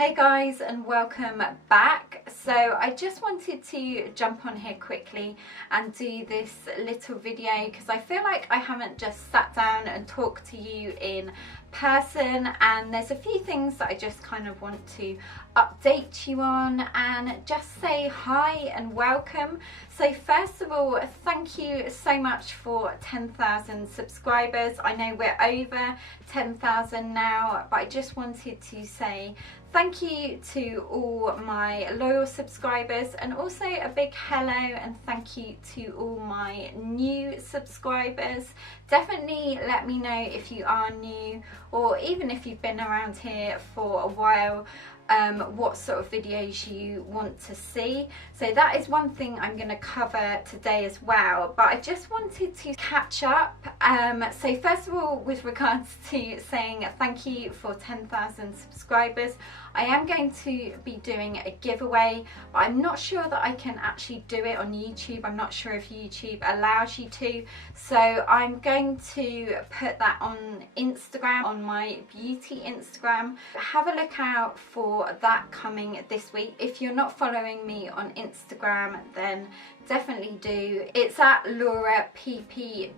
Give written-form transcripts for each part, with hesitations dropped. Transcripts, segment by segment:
Hey guys, and welcome back. So I just wanted to jump on here quickly and do this little video because I feel like I haven't just sat down and talked to you in person, and there's a few things that I just kind of want to update you on and just say hi and welcome. So first of all, thank you so much for 10,000 subscribers. I know we're over 10,000 now, but I just wanted to say thank you to all my loyal subscribers, and also a big hello and thank you to all my new subscribers. Definitely let me know if you are new, or even if you've been around here for a while, what sort of videos you want to see. So that is one thing I'm going to cover today as well, but I just wanted to catch up. So first of all, with regards to saying thank you for 10,000 subscribers, I am going to be doing a giveaway, but I'm not sure that I can actually do it on YouTube. I'm not sure if YouTube allows you to, so I'm going to put that on Instagram, on my beauty Instagram. Have a look out for that coming this week. If you're not following me on Instagram, then definitely do. It's at laurappbeauty,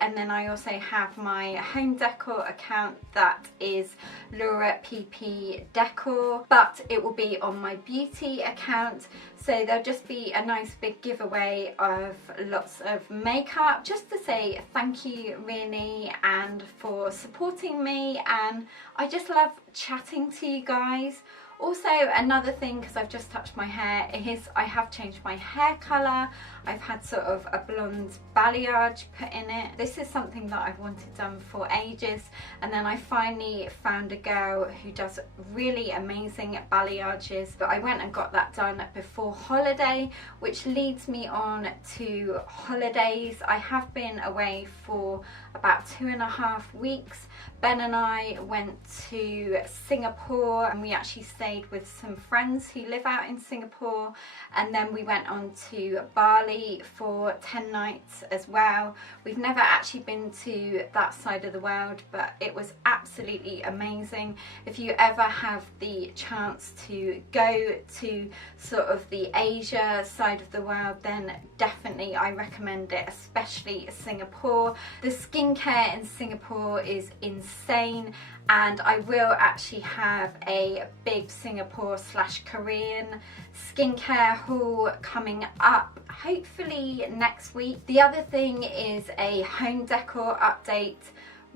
and then I also have my home decor account that is laurappbeauty Decor, but it will be on my beauty account. So there'll just be a nice big giveaway of lots of makeup, just to say thank you really, and for supporting me, and I just love chatting to you guys. Also, another thing, because I've just touched my hair, is I have changed my hair colour. I've had sort of a blonde balayage put in it. This is something that I've wanted done for ages, and then I finally found a girl who does really amazing balayages. But I went and got that done before holiday, which leads me on to holidays. I have been away for about 2.5 weeks. Ben and I went to Singapore, and we actually stayed with some friends who live out in Singapore, and then we went on to Bali for 10 nights as well. We've never actually been to that side of the world, but it was absolutely amazing. If you ever have the chance to go to sort of the Asia side of the world, then definitely I recommend it, especially Singapore. The skincare in Singapore is insane, and I will actually have a big Singapore / Korean skincare haul coming up, hopefully next week. The other thing is a home decor update.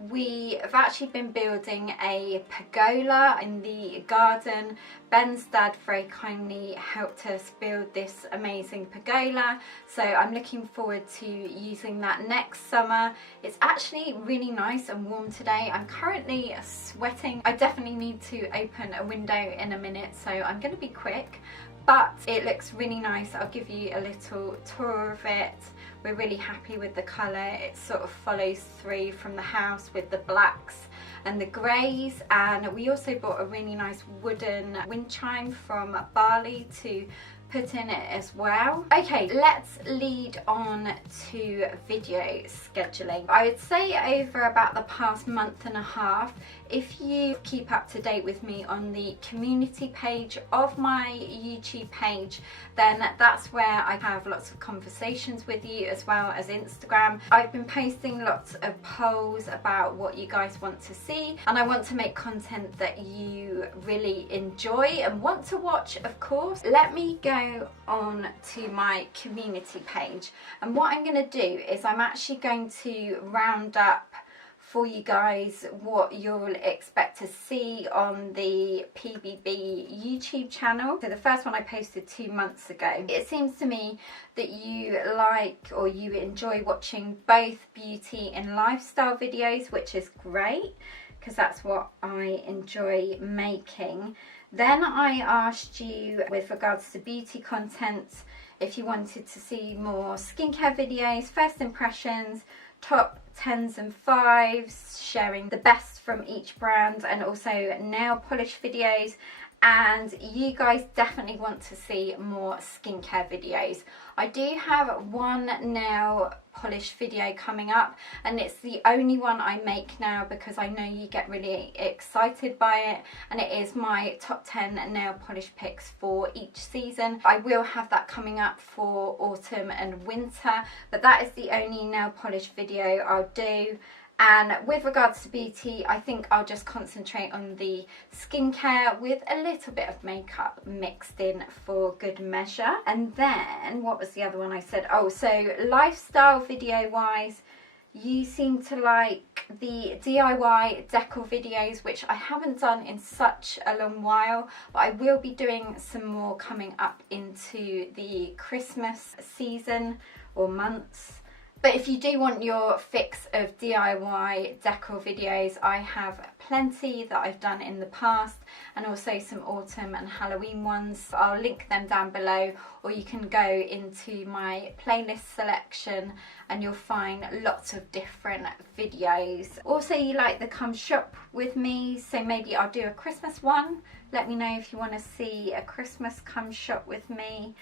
We have actually been building a pergola in the garden. Ben's dad very kindly helped us build this amazing pergola, so I'm looking forward to using that next summer. It's actually really nice and warm today. I'm currently sweating. I definitely need to open a window in a minute, so I'm going to be quick. But it looks really nice. I'll give you a little tour of it. We're really happy with the colour. It sort of follows through from the house with the blacks and the greys, and we also bought a really nice wooden wind chime from Bali to put in it as well. Okay, let's lead on to video scheduling. I would say over about the past month and a half, if you keep up to date with me on the community page of my YouTube page, then that's where I have lots of conversations with you, as well as Instagram. I've been posting lots of polls about what you guys want to see, and I want to make content that you really enjoy and want to watch, of course. Let me go on to my community page, and what I'm going to do is I'm actually going to round up for you guys what you'll expect to see on the PPB YouTube channel. So the first one I posted 2 months ago. It seems to me that you like, or you enjoy watching both beauty and lifestyle videos, which is great because that's what I enjoy making. Then I asked you, with regards to beauty content, if you wanted to see more skincare videos, first impressions, top 10s and 5s, sharing the best from each brand, and also nail polish videos. And you guys definitely want to see more skincare videos. I do have one nail polish video coming up, and it's the only one I make now because I know you get really excited by it, and it is my top 10 nail polish picks for each season. I will have that coming up for autumn and winter, but that is the only nail polish video I'll do. And with regards to beauty, I think I'll just concentrate on the skincare with a little bit of makeup mixed in for good measure. And then, what was the other one I said? Oh, so lifestyle video wise, you seem to like the DIY decor videos, which I haven't done in such a long while, but I will be doing some more coming up into the Christmas season or months. But if you do want your fix of DIY decor videos, I have plenty that I've done in the past, and also some autumn and Halloween ones. I'll link them down below, or you can go into my playlist selection and you'll find lots of different videos. Also, you like the come shop with me, so maybe I'll do a Christmas one. Let me know if you want to see a Christmas come shop with me.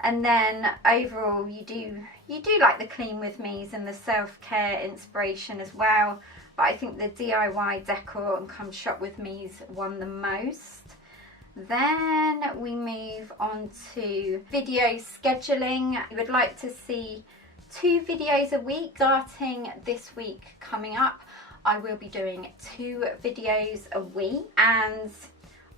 And then overall, you do like the clean with me's and the self-care inspiration as well, but I think the DIY decor and come shop with me's won the most. Then we move on to video scheduling. I would like to see 2 videos a week. Starting this week coming up, I will be doing 2 videos a week, and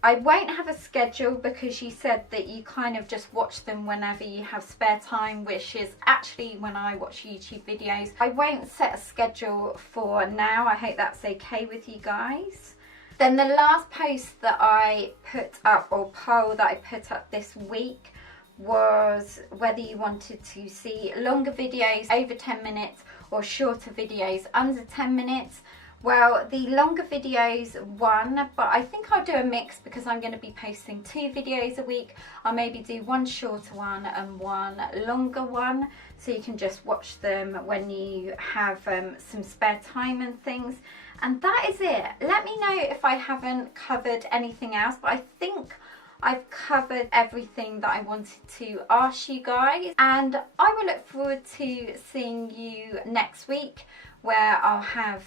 I won't have a schedule because you said that you kind of just watch them whenever you have spare time, which is actually when I watch YouTube videos. I won't set a schedule for now. I hope that's okay with you guys. Then the last post that I put up, or poll that I put up this week, was whether you wanted to see longer videos over 10 minutes or shorter videos under 10 minutes. Well, the longer videos won, but I think I'll do a mix because I'm going to be posting 2 videos a week. I'll maybe do 1 shorter one and 1 longer one, so you can just watch them when you have some spare time and things. And that is it. Let me know if I haven't covered anything else, but I think I've covered everything that I wanted to ask you guys. And I will look forward to seeing you next week, where I'll have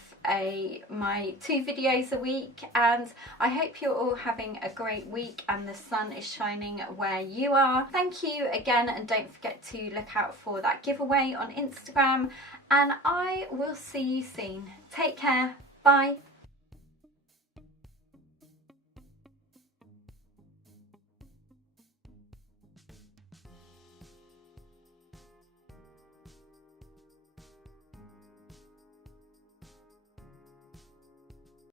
my 2 videos a week, and I hope you're all having a great week and the sun is shining where you are. Thank you again, and don't forget to look out for that giveaway on Instagram, and I will see you soon. Take care. Bye.